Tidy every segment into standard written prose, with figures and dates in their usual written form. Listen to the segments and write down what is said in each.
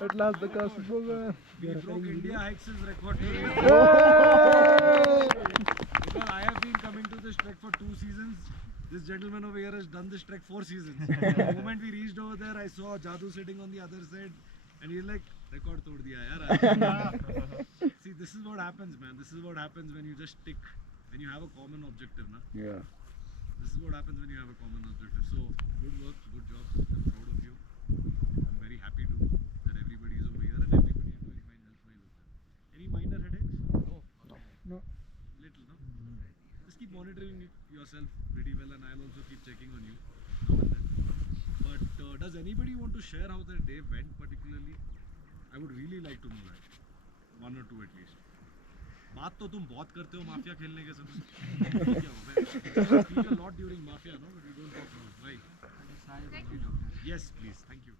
At last the cast is over. We broke India Hikes' record today. Because I have been coming to this trek for 2 seasons. This gentleman over here has done this trek 4 seasons. The moment we reached over there, I saw Jadoo sitting on the other side, and he's like, "Record tod diya yaar." See, this is what happens, man. This is what happens when you just stick, when you have a common objective, na. Yeah. This is what happens when you have a common objective. So, good work, good job. I'm proud of you. I'm very happy too that everybody is over here and everybody is doing fine health-wise over there. Any minor headaches? No. Little, no? Just keep monitoring yourself pretty well, and I'll also keep checking on you now and then. But does anybody want to share how their day went particularly? I would really like to know that. One or two at least. बात तो तुम बहुत करते हो mafia खेलने के समय क्या हो गया? Speak a lot during mafia, no? But you don't talk much. Why? Yes, please. Thank you.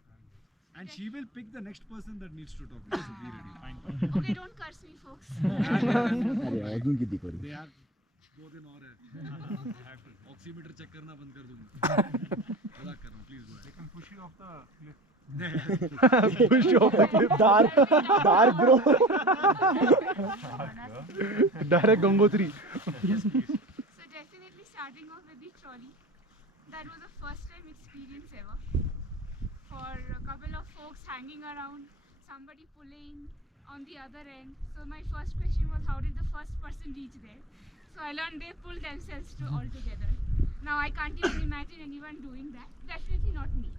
And she will pick the next person that needs to talk. So be ready. Fine. Okay, don't curse me, folks. अरे अजून किती करू? They have 2 दिन और है. Oximeter check करना बंद कर दूंगा. मजाक कर रहा हूँ. Please go ahead. They can push you off the cliff. Push off the cliff. Dark bro. Direct Gangotri. Yes, please. So definitely starting off with the trolley. That was a first time experience ever. For a couple of folks hanging around, somebody pulling on the other end. So my first question was, how did the first person reach there? So I learned they pulled themselves all together. Now I can't even imagine anyone doing that. Definitely not me.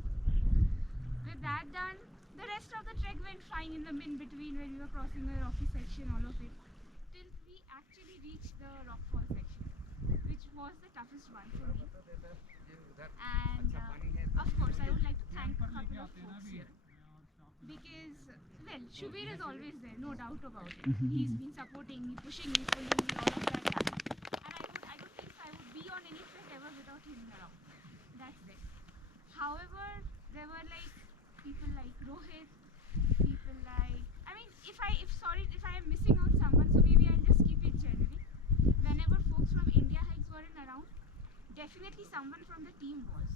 With that done, the rest of the trek went fine in the between when we were crossing the rocky section, all of it. Till we actually reached the rockfall section, which was the toughest one for me. And of course, I would like to thank a couple of folks here. Because, well, Shubir is always there, no doubt about it. He's been supporting me, pushing me, pulling me, all of that done. And I don't think I would be on any trek ever without him around. That's there. However, there were like people like Rohit, people like, I mean, if I am missing out someone, so maybe I'll just keep it generic. Whenever folks from India Hikes weren't around, definitely someone from the team was.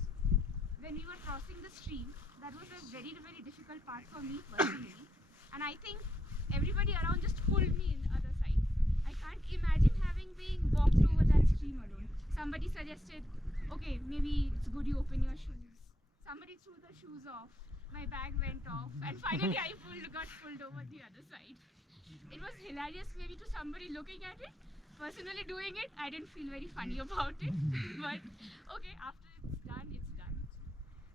When we were crossing the stream, that was a very, very difficult part for me personally. And I think everybody around just pulled me in the other side. I can't imagine having been walked over that stream alone. Somebody suggested, okay, maybe it's good you open your shoes. Somebody threw the shoes off. My bag went off, and finally I got pulled over the other side. It was hilarious maybe to somebody looking at it. Personally doing it, I didn't feel very funny about it. But okay, after it's done, it's done.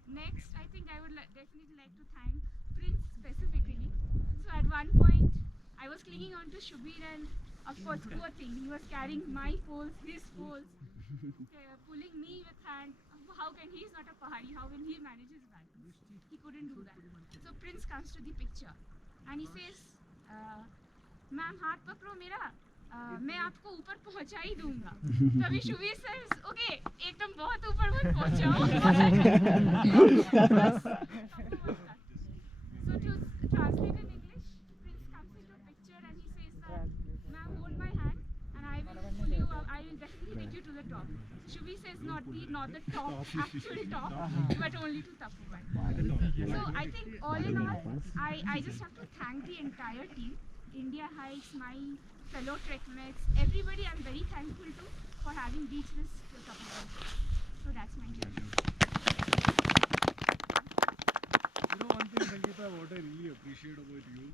Next, I think I would definitely like to thank Prince specifically. So at one point, I was clinging on to Shubir, and of course, poor thing, he was carrying my poles, his poles, pulling me with hand. How can he's not a pahari? How will he manage his balance? He couldn't do that. So Prince comes to the picture and he says, "Ma'am, हाथ पकड़ो मेरा, मैं आपको ऊपर पहुंचा ही दूंगा." तभी शुभीर says, "Okay, एकदम बहुत ऊपर मत पहुंचाओ." So to translate in English, Prince comes into the picture and he says that, "Ma'am, hold my hand and I will pull you up. I will definitely take you to the top." Shubhi says not the top, actual top, but only to Tapovan. So I think all in all, I just have to thank the entire team, India Hikes, my fellow trek mates, everybody I'm very thankful to for having reached this Tapovan. So that's my journey. You know, one thing, Sangeeta, what I really appreciate about you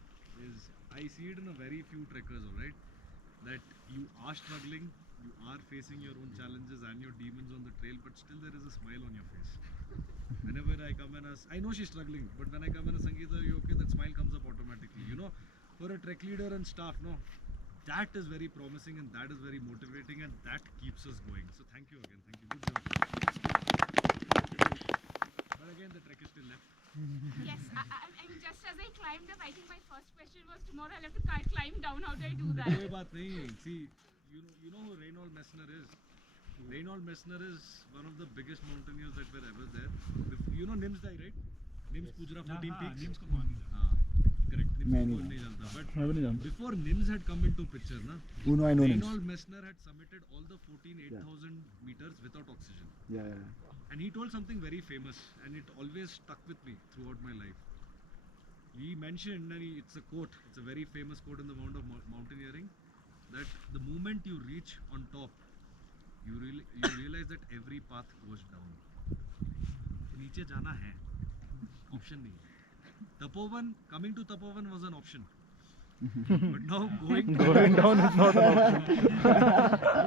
is I see it in a very few trekkers, alright? That you are struggling, you are facing your own challenges and your demons on the trail, but still there is a smile on your face. Whenever I come and I know she's struggling, but when I come and Sangeeta, you okay, that smile comes up automatically. You know, for a trek leader and staff, no, that is very promising and that is very motivating and that keeps us going. So thank you again, thank you, good job. But again, the trek is still left. Yes, I mean, just as I climbed up, I think my first question was, tomorrow I'll have to climb down. How do I do that? कोई बात नहीं. See, you know who Reinhold Messner is? Reinhold Messner is one of the biggest mountaineers that were ever there. You know Nimsdai, right? Nims Pujra 14 Peaks. Nims को कौन नहीं हाँ. Correct. मैं Nims नहीं को नहीं जानता. But मैं भी नहीं जानता before Nims had come into picture, na, Uno I know names Reinhold Messner had submitted all the 14 8,000 meters without oxygen. yeah. And he told something very famous, and it always stuck with me throughout my life. He mentioned, and it's a quote, it's a very famous quote in the world of mountaineering, that the moment you reach on top, you realize that every path goes down. नीचे जाना है, option नहीं है. Tapovan, coming to Tapovan was an option. But now going down is not an option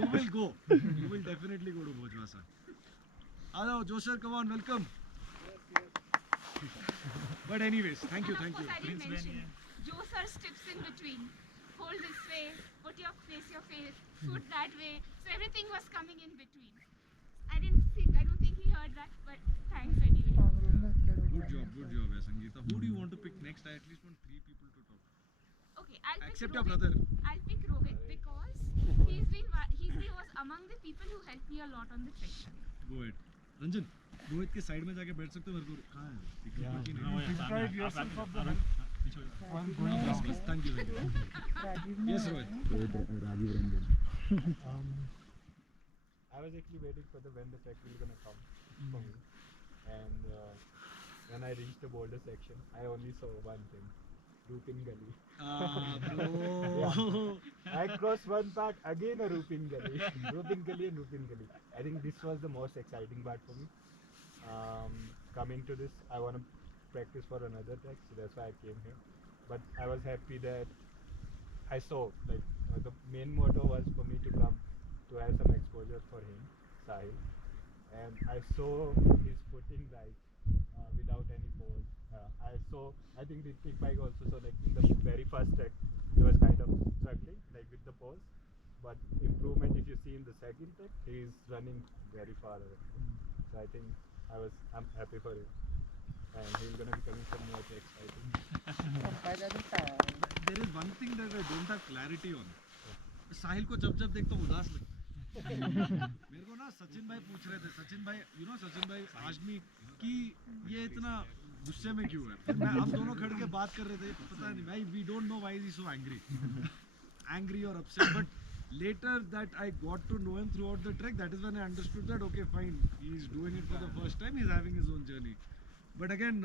you will go. You will definitely go to Bhojwasa. Hello, Josher, come on, welcome. But anyways, thank you, thank you. Of course, I didn't mention. Joe sir's tips in between. Hold this way, put your face, foot that way. So everything was coming in between. I don't think he heard that, but thanks anyway. Good job, yeah, Sangeeta. Who do you want to pick next? I at least want 3 people to talk. Okay, I'll pick Except Rohit. your brother. I'll pick Rohit because he was among the people who helped me a lot on the trek. Go ahead. Ranjan, Rohit के side में जाके बैठ सकते हो मेरे को कहाँ है? Describe yourself of the Yes, please. Thank you. Yes, Rohit. Rajiv Ranjan I was actually waiting for when the trek will gonna come for me, and when I reached the boulder section, I only saw one thing: Rupin Gully. Bro. I crossed one part, again a Rupin Gully, Rupin Gully and Rupin Gully. I think this was the most exciting part for me. Coming to this, I want to practice for another trek, so that's why I came here. But I was happy that I saw, like, the main motto was for me to come to have some exposure for him, Sahil, and I saw his footing right without any pole. I think Ritik Bhai also saw, like, in the very first trek he was kind of struggling, like, with the poles, but improvement if you see in the second trek, he is running very far away. So I think I'm happy for him, and he's gonna be coming for more treks, I think. There is one thing that I don't have clarity on. साहिल को जब देखता हूँ उदास लगता है. मेरे को ना सचिन भाई पूछ रहे थे, सचिन भाई सचिन भाई asked me कि ये इतना गुस्से में क्यों है. फिर मैं हम दोनों खड़ के बात कर रहे थे, पता नहीं भाई, we don't know why he is so angry or upset. But later that I got to know him throughout the trek, that is when I understood that okay, fine, he is doing it for the first time, he is having his own journey. But again,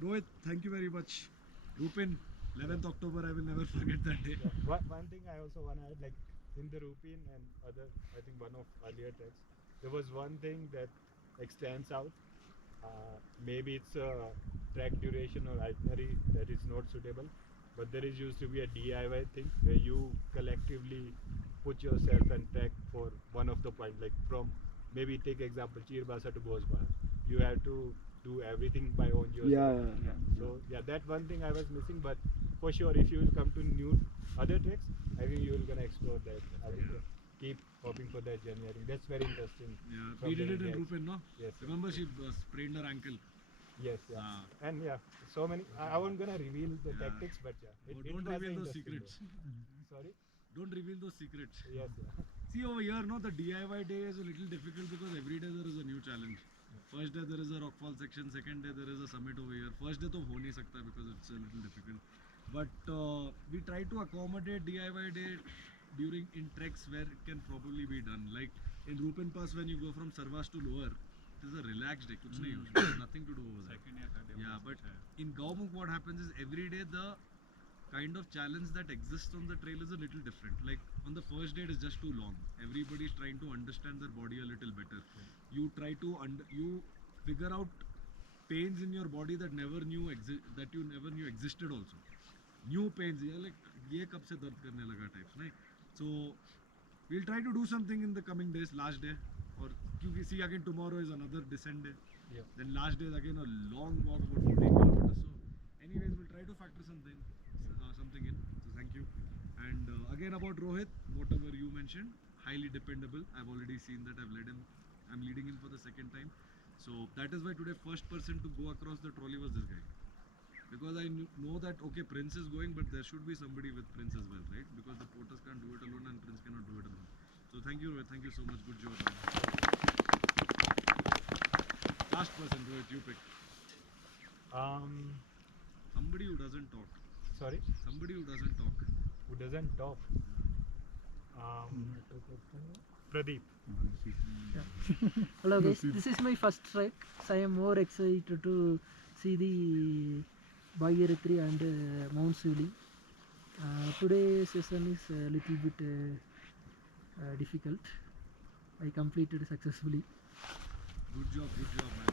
Rohit, thank you very much. Rupin, 11th October, I will never forget that day. One thing I also want to add, like, in the Rupin and other, I think one of earlier treks, there was one thing that, like, stands out. Maybe it's a track duration or itinerary that is not suitable, but there is used to be a DIY thing where you collectively put yourself and trek for one of the points, like from, maybe take example, Chirbasa to Bhojbara. You have to do everything by own yourself. So yeah, that one thing I was missing, but for sure if you will come to new other treks, I think you will gonna explore that. I think keep hoping for that journey. I think that's very interesting. Yeah, From we did the it in Indians. Rupin, no? Yes. Remember she sprained her ankle. Yes, yeah. And yeah, so many. I won't gonna reveal the tactics, but yeah. Oh, It don't was reveal an those interesting secrets. day. Sorry? Don't reveal those secrets. Yes, yeah. See over here, no, the DIY day is a little difficult because every day there is a new challenge. First day there is a rockfall section, second day there is a summit over here. First day to ho nahi sakta because it's a little difficult. But we try to accommodate DIY day during in treks where it can probably be done. Like in Rupin Pass, when you go from Sarvas to Lower, it is a relaxed day. Kuch nahi hai, there's nothing to do over there. Yeah, but in Gaumukh what happens is every day the kind of challenge that exists on the trail is a little different. Like on the first day it is just too long. Everybody is trying to understand their body a little better. You try to you figure out pains in your body that you never knew existed also. New pains, yeah, like ये कब से दर्द करने लगा types, नहीं? So we'll try to do something in the coming days, last day, or क्योंकि see again tomorrow is another descent day. Yeah. Then last day is again a long walk about 14 kilometers. So anyways, we'll try to factor something in. So thank you. And again about Rohit, whatever you mentioned, highly dependable. I've already seen that. I'm leading him for the second time. So that is why today first person to go across the trolley was this guy. Because I know that okay, Prince is going, but there should be somebody with Prince as well, right? Because the porters can't do it alone and Prince cannot do it alone. So thank you, Rohit. Thank you so much. Good job. Last person, Rohit, you pick. Somebody who doesn't talk. Sorry, Somebody who doesn't talk. who doesn't talk? Pradeep. Hello guys, this is my first trek, so I am more excited to see the Bhagirathi and Mount Sivaling. Today's session is a little bit difficult. I completed successfully. Good job, man.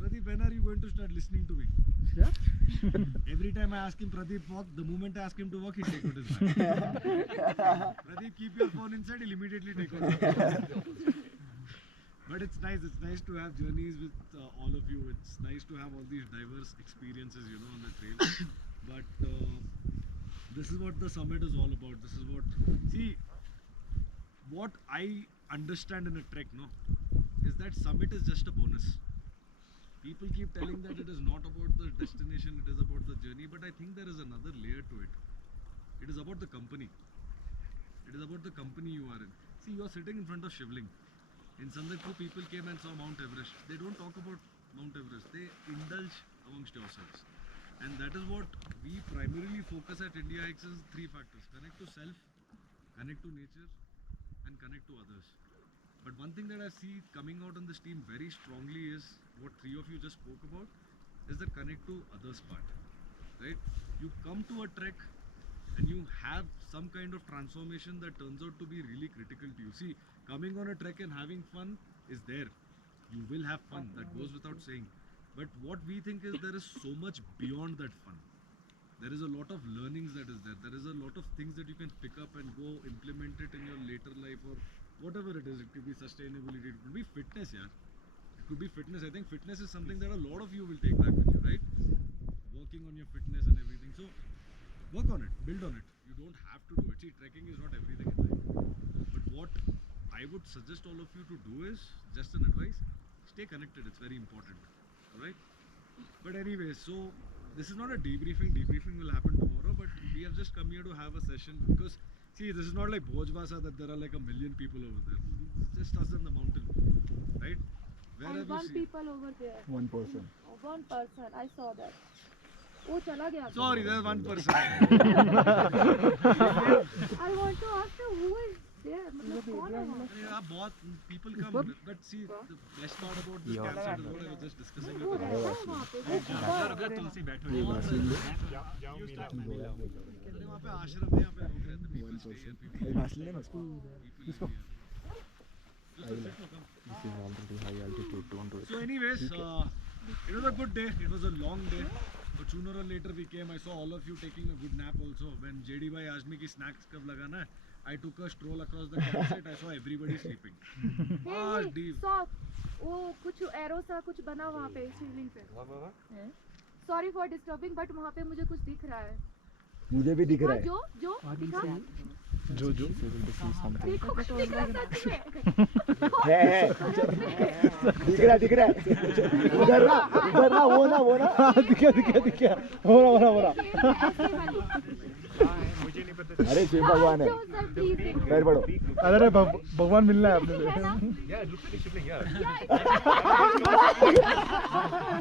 Pradeep, when are you going to start listening to me? Yeah? Every time I ask him, Pradeep, walk, the moment I ask him to walk, he'll take out his bag. Pradeep, keep your phone inside, he'll immediately take out his bag. But it's nice to have journeys with all of you. It's nice to have all these diverse experiences, on the trail. But this is what the summit is all about. This is what I understand in a trek, is that summit is just a bonus. People keep telling that it is not about the destination, it is about the journey, but I think there is another layer to it. It is about the company. It is about the company you are in. See, you are sitting in front of Shivling. In Sandakpur, people came and saw Mount Everest. They don't talk about Mount Everest, they indulge amongst yourselves. And that is what we primarily focus at India X is 3 factors: connect to self, connect to nature, and connect to others. But one thing that I see coming out on this team very strongly is what 3 of you just spoke about, is the connect to others part, right? You come to a trek and you have some kind of transformation that turns out to be really critical to you. See, coming on a trek and having fun is there. You will have fun, that goes without saying. But what we think is there is so much beyond that fun. There is a lot of learnings that is there. There is a lot of things that you can pick up and go implement it in your later life or whatever it is. It could be sustainability, it could be fitness, yeah. It could be fitness. I think fitness is something that a lot of you will take back with you, right? Working on your fitness and everything. So work on it, build on it. You don't have to do it. See, trekking is not everything in life. But what I would suggest all of you to do is, just an advice, stay connected. It's very important. Alright? But anyway, so this is not a debriefing. Debriefing will happen tomorrow, but we have just come here to have a session because see, this is not like Bhojvasa that there are like 1 million people over there. It's just us in the mountain, right? Where And have you one seen? people over there. One person. One person. I saw that. वो चला गया. Sorry, there's one person. I want to ask you who is there. मतलब कौन है वहाँ? Yeah, बहुत people come, but see, the best part about this campsite is what I was just discussing वो with रहता है वहाँ पे. वहाँ पे आश्रम है, यहाँ पे लोग रहते हैं, people stay here, people live here. So anyways, it was a good day. It was a long day, but sooner or later we came. I saw all of you taking a good nap also. When JD bhai asked me कि snacks कब लगाना है, I took a stroll across the campsite. I saw everybody sleeping. Hey, deep. stop. वो कुछ arrow सा कुछ बना वहाँ पे स्विमिंग पे. Sorry for disturbing, but वहाँ पे मुझे कुछ दिख रहा है. मुझे भी दिख रहा हाँ, है. जो दिखा. जो देखो कुछ दिख रहा है सच में. है. दिख रहा है. उधर ना वो ना दिखा. हो रहा. ऐसे वाली. मुझे नहीं पता. अरे शिव भगवान है. जो सर प्लीज देखो. पैर पड़ो. अरे भगवान मिलना है अपने से. है ना? Yeah, it looks like a shivling. Yeah,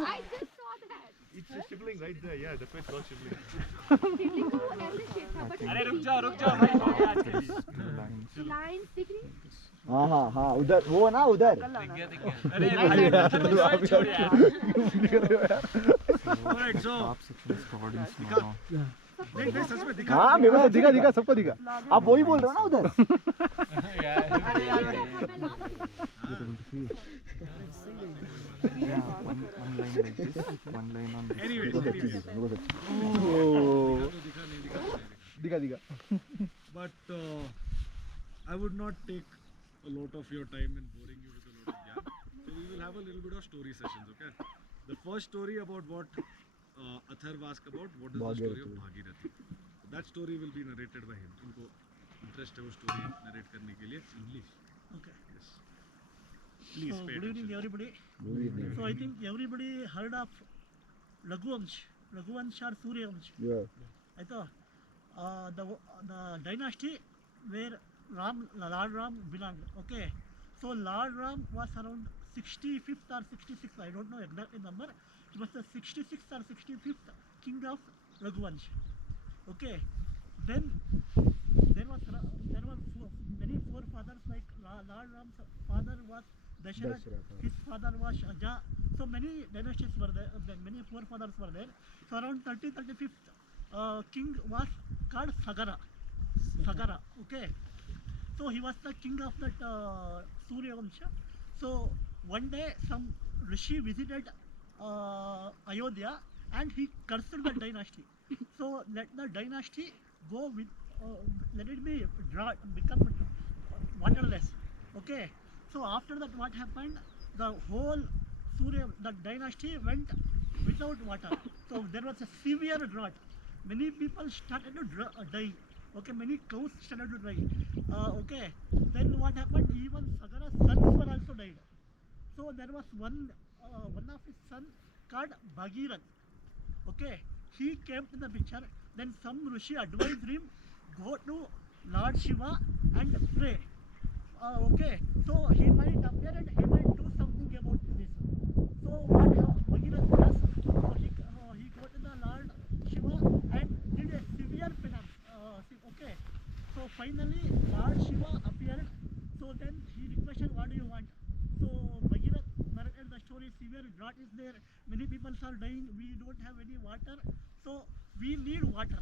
I just saw that. it's a shivling right there. Yeah, that's why it's called shivling. शिवलिंग को ऐसे शेप था बट अरे रुक जाओ भाई हो गया आज के लिए। लाइंस दिख रही. हाँ उधर वो ना उधर. अरे भाई छोड़ यार। Alright, so नहीं सच में दिखा. हाँ मेरे को दिखा सबको दिखा. आप वही बोल रहे हो ना उधर. Anyways. दिखा. But I would not take a lot of your time in boring you with a lot of gap. So we will have a little bit of story sessions, okay? The first story about what Atharv asked about, what is the story of Bhagirathi. So that story will be narrated by him. इनको interest है वो story narrate करने के लिए. It's English. Okay. Yes. Please pay Good evening, attention. everybody. So I think everybody heard of Raghuvansh or Suryavansh. Yeah. I thought the dynasty where Lord Ram belonged. Okay. So Lord Ram was around 65th or 66th, I don't know exactly number. He was the 66th or 65th king of Raghuvansh. Okay, then there was many forefathers, like Lord Ram's father was Dasharath, his father was Aja. So many dynasties were there, many forefathers were there. So around 35th king was called Sagara. Sagara, okay. So he was the king of that Surya Vamsha. So one day some rishi visited Ayodhya and he cursed the dynasty. So let the dynasty go with, let it be become waterless. Okay. So after that, what happened? The whole the dynasty went without water. So there was a severe drought. Many people started to die. Okay, many cows started to die. Okay, then what happened? Even Sagara's sons were also died. So there was one of his sons called Bhagirath. Okay, he came to the picture. Then some rishi advised him, go to Lord Shiva and pray. Okay, so he might appear and he might do something about this. So what Bhagirath does? So he go to the Lord Shiva and did a severe penance. Okay, so finally Lord Shiva appeared. So then he requested, what do you want? So Bhagirath narrated the story. Severe drought is there. Many people are dying. We don't have any water. So we need water.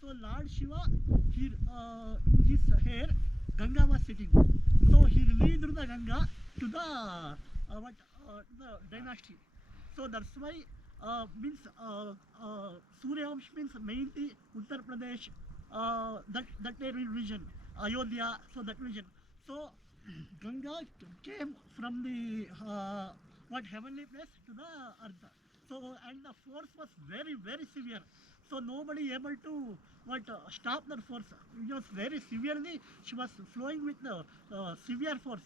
So Lord Shiva, in his hair, Ganga was sitting. So he released the Ganga to the the dynasty. So that's why means Suryavamsh means mainly Uttar Pradesh, that region, Ayodhya, so that region. So Ganga came from the heavenly place to the earth. So and the force was very severe. So nobody able to stop that force. It was very severely. She was flowing with the severe force.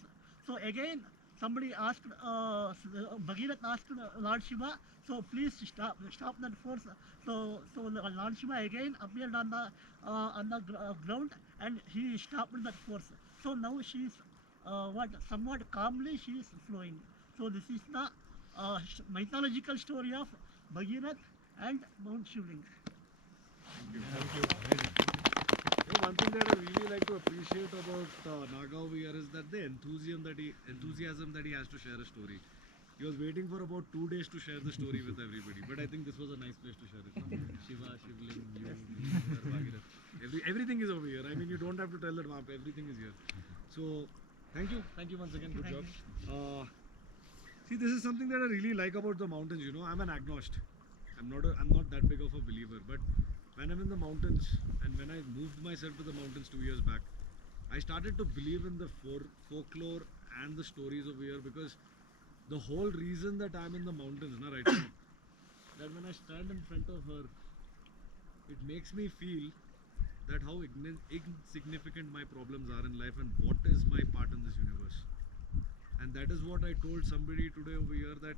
So again, somebody asked, Bhagirath asked Lord Shiva, so please stop that force. So Lord Shiva again appeared on the ground and he stopped that force. So now she is somewhat calmly she is flowing. So this is the mythological story of Bhagirath and Mount Shivling. Thank you. One thing that I really like to appreciate about Naga over here is that the enthusiasm that he has to share a story. He was waiting for about 2 days to share the story with everybody, but I think this was a nice place to share it. Shiva, Shivling, you, Bhagirath. Everything is over here. I mean, you don't have to tell that map. Everything is here. So, thank you once again. Good job. See, this is something that I really like about the mountains. You know, I'm an agnostic. I'm not that big of a believer, but when I'm in the mountains and when I moved myself to the mountains 2 years back, I started to believe in the folklore and the stories over here, because the whole reason that I'm in the mountains right now, that when I stand in front of her, it makes me feel that how insignificant my problems are in life and what is my part in this universe. And that is what I told somebody today over here, that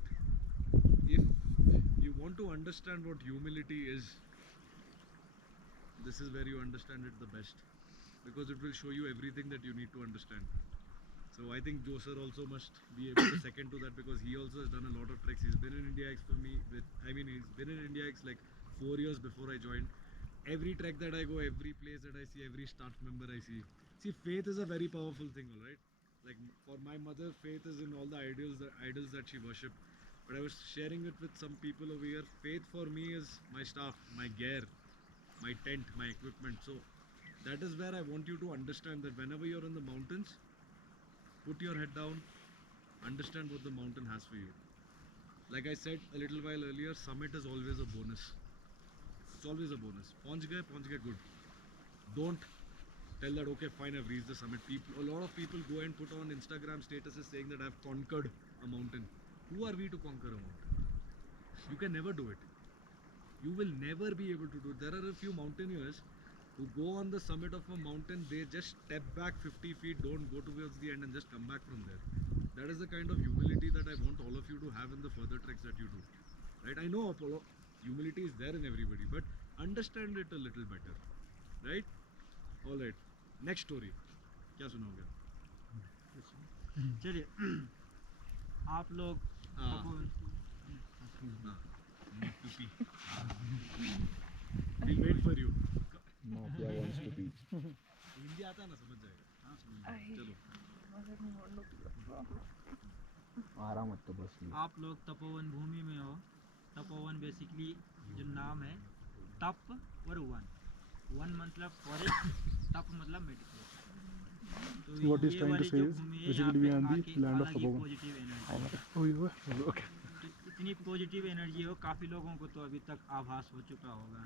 if you want to understand what humility is, this is where you understand it the best, because it will show you everything that you need to understand. So I think Joe sir also must be able to second to that, because he also has done a lot of treks. He's been in India X for me. He's been in India X like 4 years before I joined. Every trek that I go, every place that I see, every staff member I see. See, faith is a very powerful thing, alright? Like for my mother, faith is in all the idols that she worshipped. But I was sharing it with some people over here. Faith for me is my staff, my gear, my tent, my equipment. So that is where I want you to understand that whenever you're in the mountains, put your head down, understand what the mountain has for you. Like I said a little while earlier, summit is always a bonus. It's always a bonus. Pahunch gaye good. Don't tell that, okay, fine, I've reached the summit. A lot of people go and put on Instagram statuses saying that I've conquered a mountain. Who are we to conquer a mountain? You can never do it. You will never be able to do it. There are a few mountaineers who go on the summit of a mountain, they just step back 50 feet, don't go towards the end and just come back from there. That is the kind of humility that I want all of you to have in the further treks that you do. Right? I know humility is there in everybody, but understand it a little better. Right? Alright. Next story. क्या सुनाओगे? चलिए आप लोग We'll wait for you. Mafia wants to be. Hindi आता है ना, समझ जाएगा। चलो। आराम तो बस आप लोग तपोवन भूमि में हो। तपोवन बेसिकली जो नाम है, तप और वन मतलब फॉरेस्ट, तप मतलब मेडिटेशन। तो What he's ये trying to वाली say जो is भूमि है, basically we यहाँ are पे in the आके land of अलग ही Tapovan. Positive energy, Oh, you were? Okay. इतनी पॉजिटिव एनर्जी हो, काफ़ी लोगों को तो अभी तक आभास हो चुका होगा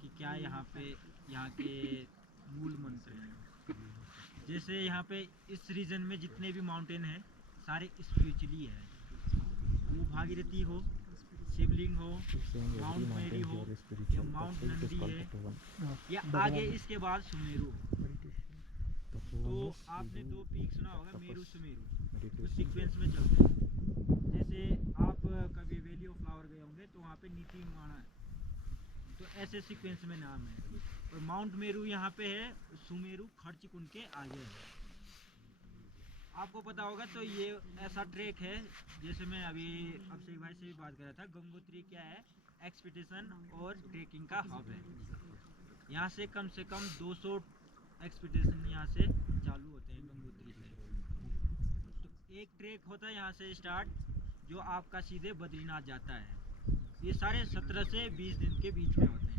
कि क्या यहाँ पे यहाँ के मूल मंत्र हैं। जैसे यहाँ पे इस रीजन में जितने भी माउंटेन हैं सारे स्पिरिचुअली है। वो भागीरथी हो, शिवलिंग हो, माउंट मेरी हो, या माउंट नंदी है, या आगे इसके बाद सुमेरु हो। तो आपने 2 पीक सुना होगा, मेरू सुमेरु, उस सीक्वेंस में चलते हैं। जैसे आप कभी वैली ऑफ फ्लावर गए होंगे तो वहाँ पे नीति माना है, तो ऐसे सीक्वेंस में नाम है। और माउंट मेरू यहाँ पे है, सुमेरु खर्चकुंड के आगे है। आपको पता होगा तो ये ऐसा ट्रैक है, जैसे मैं अभी अभिषेक भाई से भी बात कर रहा था, गंगोत्री क्या है, एक्सपीडिशन और ट्रैकिंग का हब है। यहाँ से कम 200 एक्सपीडिशन यहाँ से चालू होते हैं गंगोत्री से। तो एक ट्रैक होता है यहाँ से स्टार्ट, जो आपका सीधे बद्रीनाथ जाता है। ये सारे 17 से 20 दिन के बीच में होते हैं।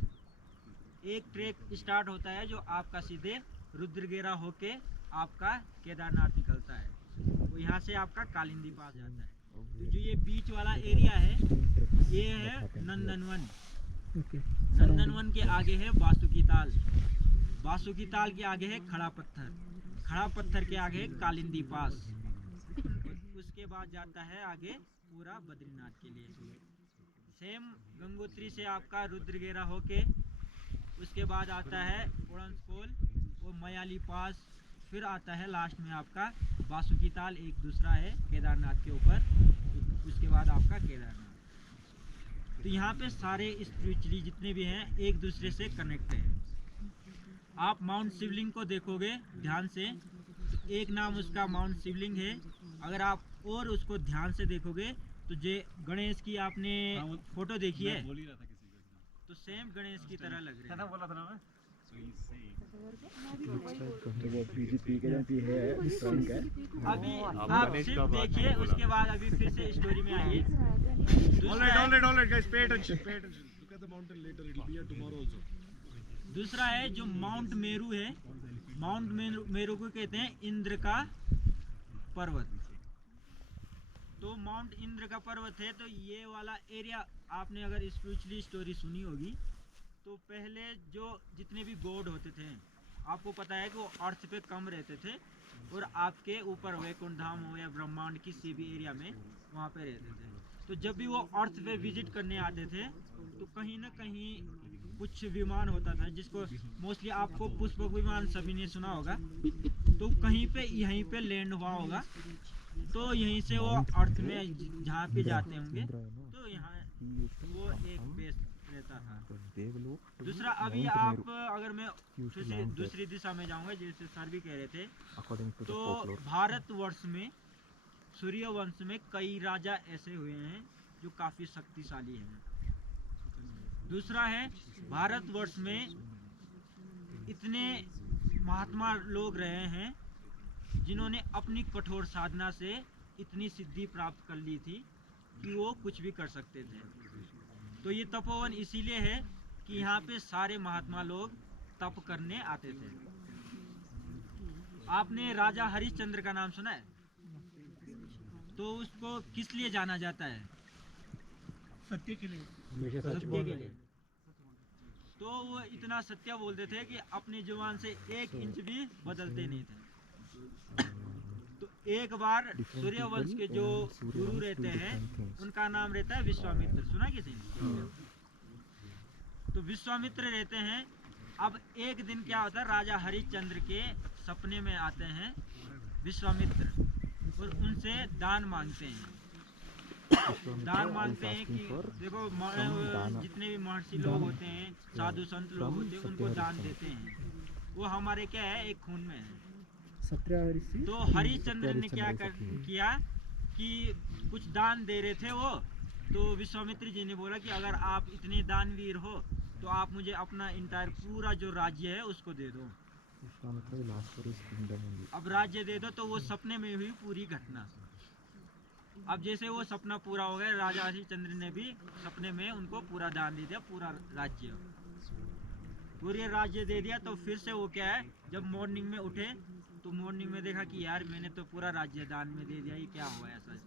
एक ट्रैक स्टार्ट होता है जो आपका सीधे रुद्रगेरा होके आपका केदारनाथ निकलता है, वो यहाँ से आपका कालिंदी पास जाता है। तो जो ये बीच वाला एरिया है, ये है नंदनवन। नंदनवन के आगे है बासुकी ताल, बासुकी ताल के आगे है खड़ा पत्थर, खड़ा पत्थर के आगे है कालिंदी पास। उसके बाद जाता है आगे पूरा बद्रीनाथ के लिए। सेम गंगोत्री से आपका रुद्रगेरा होके उसके बाद आता है उड़नसकोल और मयाली पास, फिर आता है लास्ट में आपका बासुकी ताल, एक दूसरा है केदारनाथ के ऊपर, उसके बाद आपका केदारनाथ। तो यहाँ पे सारे स्पिरिचुअली जितने भी हैं एक दूसरे से कनेक्ट हैं। आप माउंट शिवलिंग को देखोगे ध्यान से, तो एक नाम उसका माउंट शिवलिंग है। अगर आप और उसको ध्यान से देखोगे तो जे गणेश की आपने फोटो देखी है, तो सेम गणेश की तरह लग रहे हैं। बोला था ना मैं। अभी आप सिर्फ देखिए, उसके बाद अभी फिर से स्टोरी में आइए। All right, guys, pay attention. Look at the mountain later. It will be here tomorrow also. दूसरा है जो माउंट मेरू है, माउंट मेरू को कहते हैं इंद्र का पर्वत। तो माउंट इंद्र का पर्वत है, तो ये वाला एरिया आपने अगर स्पिरिचुअली स्टोरी सुनी होगी, तो पहले जो जितने भी गॉड होते थे, आपको पता है कि वो अर्थ पे कम रहते थे और आपके ऊपर वैकुंठ धाम हो या ब्रह्मांड किसी भी एरिया में वहाँ पे रहते थे। तो जब भी वो अर्थ पे विजिट करने आते थे तो कहीं ना कहीं कुछ विमान होता था, जिसको मोस्टली आपको पुष्पक विमान सभी ने सुना होगा, तो कहीं पे यहीं पे लैंड हुआ होगा। तो यहीं से वो अर्थ में जहाँ पे जाते होंगे, तो यहाँ वो एक बेस रहता था। दूसरा, अभी आप अगर मैं फिर से दूसरी दिशा में जाऊंगा, जैसे सर भी कह रहे थे, तो भारतवर्ष में सूर्य वंश में कई राजा ऐसे हुए हैं जो काफ़ी शक्तिशाली हैं। दूसरा है, भारतवर्ष में इतने महात्मा लोग रहे हैं जिन्होंने अपनी कठोर साधना से इतनी सिद्धि प्राप्त कर ली थी कि वो कुछ भी कर सकते थे। तो ये तपोवन इसीलिए है कि यहाँ पे सारे महात्मा लोग तप करने आते थे। आपने राजा हरिश्चंद्र का नाम सुना है? तो उसको किस लिए जाना जाता है? सत्य के लिए। सत्य के लिए। तो वो इतना सत्य बोलते थे कि अपनी जुबान से 1 इंच भी बदलते नहीं थे। तो एक बार सूर्यवंश के जो गुरु रहते हैं उनका नाम रहता है विश्वामित्र, सुना किसी ने? तो विश्वामित्र रहते हैं। अब एक दिन क्या होता है, राजा हरिश्चंद्र के सपने में आते हैं विश्वामित्र और उनसे दान मांगते हैं। दान मांगते हैं कि देखो जितने भी महर्षि लोग होते हैं, साधु संत लोग होते हैं, उनको दान देते हैं। वो हमारे क्या है, एक खून में है। तो हरिश्चंद्र ने क्या किया कि कुछ दान दे रहे थे वो, तो विश्वामित्र जी ने बोला कि अगर आप इतने दानवीर हो तो आप मुझे अपना इंटायर पूरा जो राज्य है उसको दे दो। अब राज्य दे दो, तो वो सपने में हुई पूरी घटना। अब जैसे वो सपना पूरा हो गया, राजा हरिश्चंद्र ने भी सपने में उनको पूरा दान दे दिया, पूरा राज्य, पूरे राज्य दे दिया। तो फिर से वो क्या है, जब मॉर्निंग में उठे तो मॉर्निंग में देखा कि यार मैंने तो पूरा राज्य दान में दे दिया, ये क्या हुआ ऐसा।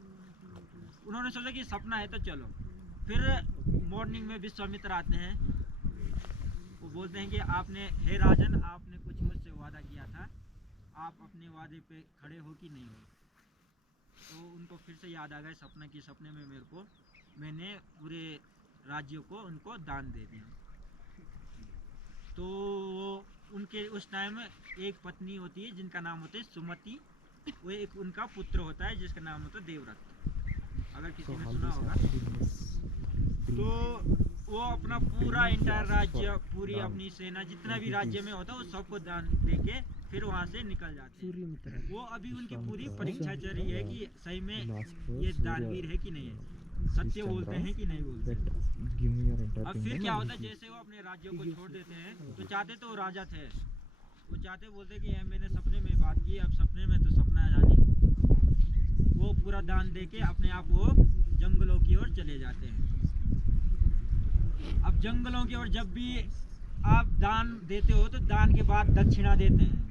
उन्होंने सोचा कि सपना है तो चलो। फिर मॉर्निंग में विश्वामित्र आते हैं, वो बोलते हैं कि आपने, हे राजन, आपने कुछ मुझसे वादा किया था, आप अपने वादे पे खड़े हो कि नहीं हो। तो उनको फिर से याद आ गया सपना की, सपने में मैंने पूरे राज्यों को उनको दान दे दिया। तो उनके उस टाइम एक पत्नी होती है जिनका नाम होता है सुमति, वो एक उनका पुत्र होता है जिसका नाम होता है देवव्रत, अगर किसी ने सुना होगा। तो वो अपना पूरा इंटायर राज्य, पूरी अपनी सेना, जितना भी राज्य में होता है, वो सबको दान देके फिर वहाँ से निकल जाते हैं। वो अभी उनकी पूरी परीक्षा चल रही है कि सही में ये दानवीर है कि नहीं है, सत्य बोलते हैं कि नहीं बोलते। अब फिर क्या होता है, जैसे वो अपने राज्यों को छोड़ देते हैं, तो चाहते तो वो राजा थे, वो चाहते बोलते कि मैंने सपने में बात की, अब सपने में तो सपना जानी। वो पूरा दान देके अपने आप वो जंगलों की ओर चले जाते हैं। अब जंगलों की ओर जब भी आप दान देते हो तो दान के बाद दक्षिणा देते हैं।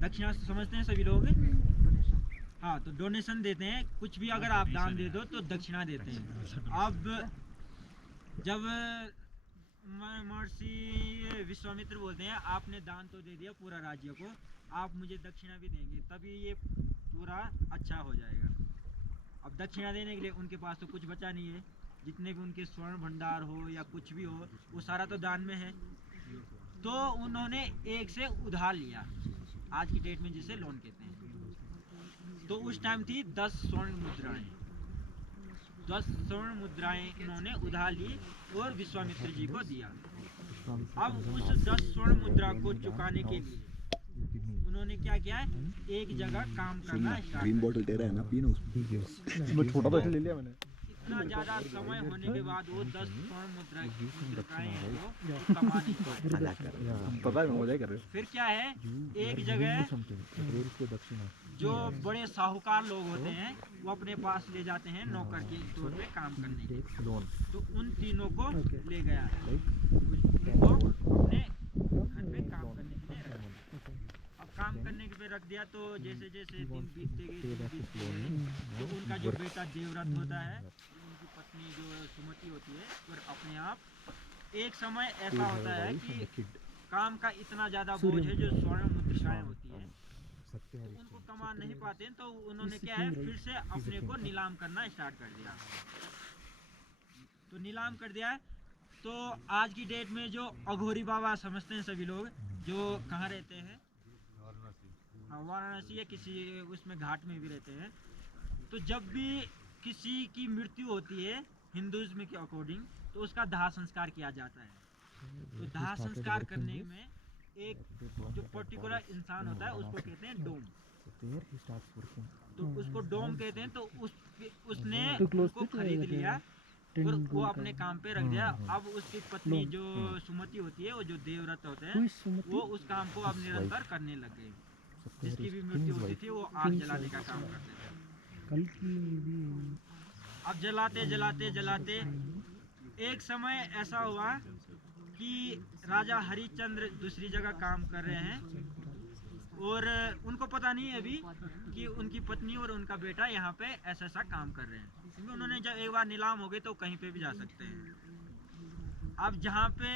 दक्षिणा समझते हैं सभी लोग? हाँ, तो डोनेशन देते हैं। कुछ भी अगर आप दान दे दो तो दक्षिणा देते हैं। अब जब महर्षि विश्वामित्र बोलते हैं आपने दान तो दे दिया पूरा राज्य को, आप मुझे दक्षिणा भी देंगे तभी ये पूरा अच्छा हो जाएगा। अब दक्षिणा देने के लिए उनके पास तो कुछ बचा नहीं है, जितने भी उनके स्वर्ण भंडार हो या कुछ भी हो वो सारा तो दान में है। तो उन्होंने एक से उधार लिया, आज की डेट में जिसे लोन कहते हैं। तो उस टाइम थी 10 स्वर्ण मुद्राएं, 10 स्वर्ण मुद्राएं उन्होंने उधार ली और विश्वामित्र जी को दिया। अब उस 10 स्वर्ण मुद्रा को चुकाने के लिए उन्होंने क्या किया, एक जगह काम करना स्टार्ट ग्रीन बॉटल तेरा है ना, पीना उसमें। छोटा बॉटल ले लिया मैंने। इतना ज़्यादा समय होने के बाद वो 10 स्वर्ण मुद्राएं वो कमा नहीं पाए। पता है, मजा कर रहे हो। फिर क्या है, एक जगह जो बड़े साहूकार लोग होते हैं वो अपने पास ले जाते हैं नौकर के तौर पे काम करने के। तो उन तीनों को ले गया, उनको अपने घर पे काम करने के लिए रख दिया। अब काम करने के पे रख दिया तो जैसे जैसे दिन बीतते गए तो उनका जो बेटा देवव्रत होता है, उनकी पत्नी जो सुमति होती है, और अपने आप एक समय ऐसा होता है कि काम का इतना ज़्यादा बोझ है, जो स्वर्ण मुद्राएं होती है तो उनको कमा नहीं पाते हैं। तो उन्होंने क्या है, फिर से अपने को नीलाम करना स्टार्ट कर दिया। तो नीलाम कर दिया है। तो आज की डेट में जो अघोरी बाबा समझते हैं सभी लोग, जो कहाँ रहते हैं, वाराणसी या किसी उसमें घाट में भी रहते हैं। तो जब भी किसी की मृत्यु होती है हिंदुइज्म के अकॉर्डिंग, तो उसका दाह संस्कार किया जाता है। तो दाह संस्कार करने में एक जो पर्टिकुलर इंसान होता है उसको कहते हैं डोम। तो उसको डोम कहते हैं। तो उसने उसको खरीद लिया और वो अपने काम पे रख दिया। अब उसकी पत्नी जो सुमति होती है, वो जो देवव्रत होते हैं, वो उस काम को अब निरंतर करने लग गए। जिसकी भी मृत्यु होती थी वो आग जलाने का काम करते थे। अब जलाते जलाते जलाते एक समय ऐसा हुआ कि राजा हरिश्चंद्र दूसरी जगह काम कर रहे हैं और उनको पता नहीं है अभी कि उनकी पत्नी और उनका बेटा यहाँ पे ऐसा ऐसा काम कर रहे हैं, क्योंकि उन्होंने जब एक बार नीलाम हो गए तो कहीं पे भी जा सकते हैं। अब जहाँ पे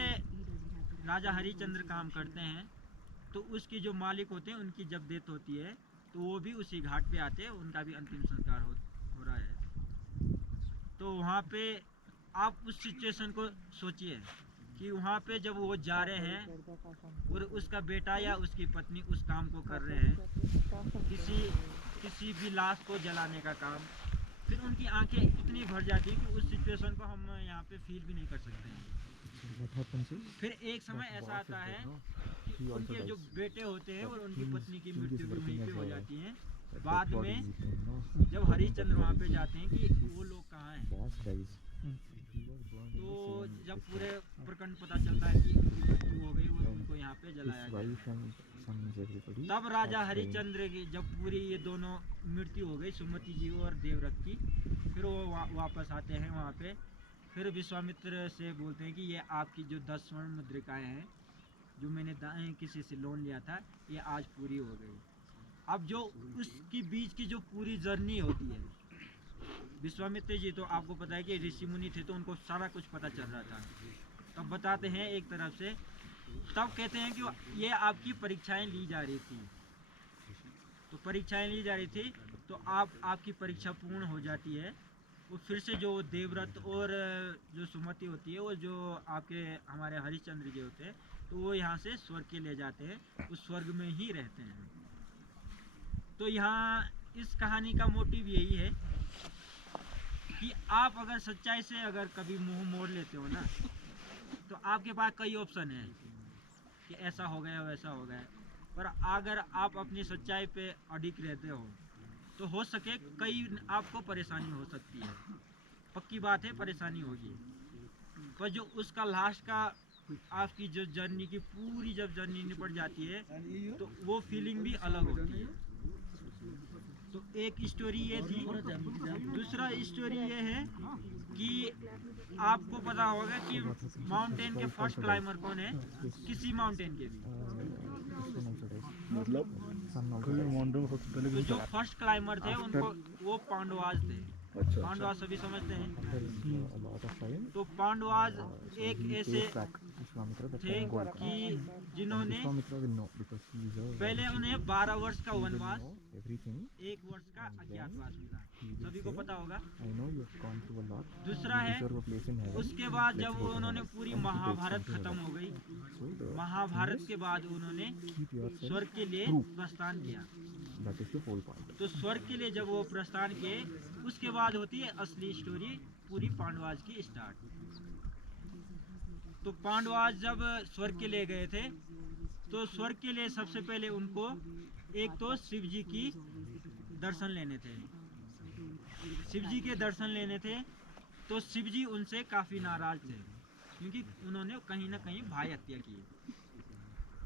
राजा हरिश्चंद्र काम करते हैं तो उसकी जो मालिक होते हैं उनकी जब डेथ होती है तो वो भी उसी घाट पे आते हैं, उनका भी अंतिम संस्कार हो रहा है। तो वहाँ पे आप उस सिचुएशन को सोचिए कि वहाँ पे जब वो जा रहे हैं और उसका बेटा या उसकी पत्नी उस काम को कर रहे हैं, किसी भी लाश को जलाने का काम, फिर उनकी आंखें इतनी भर जाती है कि उस सिचुएशन को हम यहाँ पे फील भी नहीं कर सकते हैं। फिर एक समय ऐसा आता है कि उनके जो बेटे होते हैं और उनकी पत्नी की मृत्यु भी वहीं पे हो जाती है। बाद में जब हरिश्चंद्र वहाँ पे जाते हैं कि वो लोग कहाँ हैं। तो जब पूरे प्रखंड पता चलता है कि उनकी मृत्यु हो गई, वो उनको यहाँ पे जलाया गया। तब राजा हरिश्चंद्र की जब पूरी ये दोनों मृत्यु हो गई, सुमति जी और देवव्रत की, फिर वो वापस आते हैं वहाँ पे। फिर विश्वामित्र से बोलते हैं कि ये आपकी जो 10 स्वर्ण मुद्रिकाएँ हैं जो मैंने किसी से लोन लिया था, ये आज पूरी हो गई। अब जो उसकी बीच की जो पूरी जर्नी होती है, विश्वामित्र जी तो आपको पता है कि ऋषि मुनि थे तो उनको सारा कुछ पता चल रहा था। तब बताते हैं एक तरफ से, तब कहते हैं कि ये आपकी परीक्षाएं ली जा रही थी। तो परीक्षाएं ली जा रही थी तो आपकी परीक्षा पूर्ण हो जाती है। वो फिर से जो देवव्रत और जो सुमति होती है, वो जो आपके हमारे हरिश्चंद्र जी होते हैं, तो वो यहाँ से स्वर्ग के ले जाते हैं, उस स्वर्ग में ही रहते हैं। तो यहाँ इस कहानी का मोटिव यही है कि आप अगर सच्चाई से अगर कभी मुंह मोड़ लेते हो ना, तो आपके पास कई ऑप्शन है कि ऐसा हो गया वैसा हो गया, पर अगर आप अपनी सच्चाई पे अडिग रहते हो तो हो सके कई आपको परेशानी हो सकती है। पक्की बात है, परेशानी होगी, पर जो उसका लास्ट का आपकी जो जर्नी की पूरी जब जर्नी निपट जाती है तो वो फीलिंग भी अलग होती है। तो एक स्टोरी ये थी। दूसरा स्टोरी ये है कि आपको पता होगा कि माउंटेन के फर्स्ट क्लाइमर कौन है, किसी माउंटेन के भी। मतलब तो जो फर्स्ट क्लाइमर थे उनको वो पांडवाज थे। पांडवाज सभी समझते हैं। तो पांडवाज एक ऐसे थे कि जिन्होंने पहले उन्हें 12 वर्ष का वनवास, 1 वर्ष का अज्ञातवास मिला, सभी को पता होगा। दूसरा है, उसके बाद जब उन्होंने पूरी महाभारत खत्म हो गई, महाभारत के बाद उन्होंने स्वर्ग के लिए प्रस्थान किया। तो स्वर्ग के लिए जब वो प्रस्थान किए, उसके बाद होती है असली स्टोरी पूरी पांडवाज की स्टार्ट। तो पांडवाज जब स्वर्ग के लिए गए थे, तो स्वर्ग के लिए सबसे पहले उनको एक तो शिव जी की दर्शन लेने थे। शिव जी के दर्शन लेने थे तो शिव जी उनसे काफ़ी नाराज थे, क्योंकि उन्होंने कहीं ना कहीं भाई हत्या की।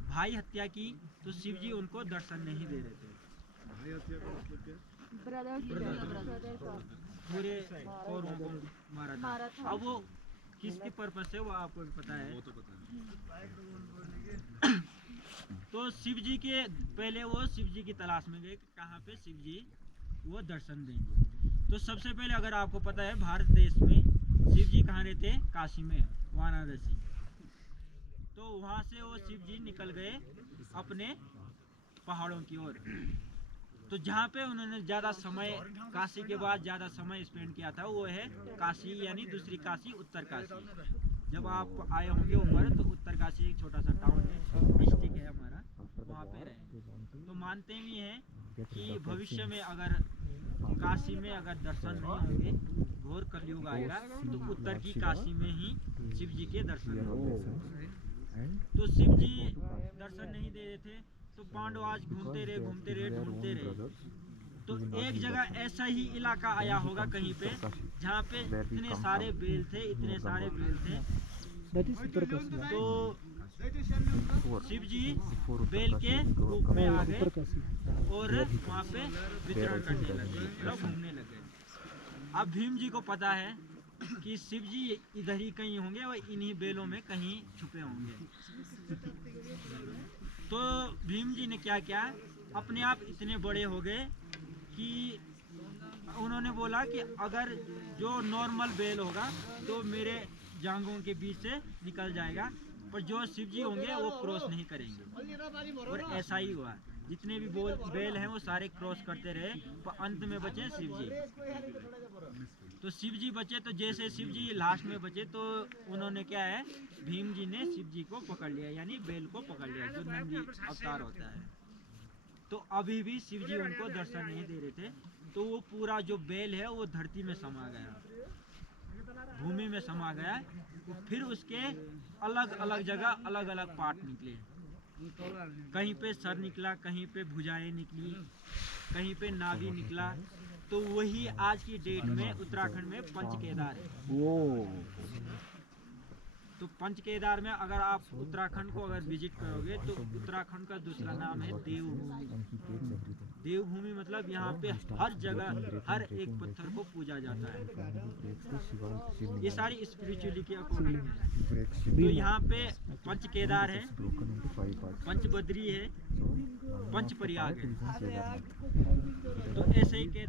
भाई हत्या की तो शिव जी उनको दर्शन नहीं दे रहे थे। भाई हत्या का मतलब क्या? ब्रदर का पूरे कौरवों को मारा था। अब वो किसके पर्पस से, वो आपको भी पता है। वो तो पता है। तो शिव जी के पहले वो शिव जी की तलाश में गए कि कहाँ पे शिव जी वो दर्शन देंगे। तो सबसे पहले अगर आपको पता है भारत देश में शिव जी कहाँ रहते, काशी में, वाराणसी। तो वहाँ से वो शिव जी निकल गए अपने पहाड़ों की ओर। तो जहाँ पे उन्होंने ज़्यादा समय, काशी के बाद ज़्यादा समय स्पेंड किया था, वो है काशी, यानी दूसरी काशी, उत्तर काशी। जब आप आए होंगे ऊपर, तो उत्तर काशी एक छोटा सा टाउन है, डिस्ट्रिक्ट है हमारा, वहाँ पे रहे। तो मानते भी हैं कि भविष्य में अगर काशी में अगर दर्शन नहीं होंगे, घोर कलयुग आएगा, तो उत्तर की काशी में ही शिव जी के दर्शन होंगे। तो शिव जी दर्शन नहीं दे रहे थे, तो पांडव आज घूमते रहे ढूंढते रहे। तो एक जगह ऐसा ही इलाका आया होगा कहीं पे, जहाँ पे इतने सारे बेल थे। तो शिव जी बेल के रूप में आ गए और वहाँ पे विचरण करने लगे, मतलब घूमने लगे। अब भीम जी को पता है कि शिव जी इधर ही कहीं होंगे और इन्हीं बेलों में कहीं छुपे होंगे। तो भीम जी ने क्या किया, अपने आप इतने बड़े हो गए कि उन्होंने बोला कि अगर जो नॉर्मल बेल होगा तो मेरे जांघों के बीच से निकल जाएगा, पर जो शिव जी होंगे वो क्रॉस नहीं करेंगे। और ऐसा ही हुआ, जितने भी बेल हैं वो सारे क्रॉस करते रहे, पर अंत में बचे शिव जी। तो शिव जी बचे, तो जैसे शिव जी लास्ट में बचे, तो उन्होंने क्या है, भीम जी ने शिव जी को पकड़ लिया, यानी बेल को पकड़ लिया, जो नंदी अवतार होता है। तो अभी भी शिव जी उनको दर्शन नहीं दे रहे थे। तो वो पूरा जो बेल है वो धरती में समा गया, भूमि में समा गया। फिर उसके अलग अलग जगह अलग अलग पार्ट निकले, कहीं पे सर निकला, कहीं पे भुजाएं निकली, कहीं पे नाभि निकला, तो वही आज की डेट में उत्तराखंड में पंच केदार है। वो तो पंच केदार में अगर आप उत्तराखंड को अगर विजिट करोगे तो उत्तराखंड का दूसरा नाम है देवभूमि। देवभूमि मतलब यहाँ पे हर जगह हर एक पत्थर को पूजा जाता है। ये सारी स्पिरिचुअली के अकॉर्डिंग है। तो यहाँ पे पंच केदार है, पंच बद्री है, पंच प्रयाग है। तो ऐसे ही केदार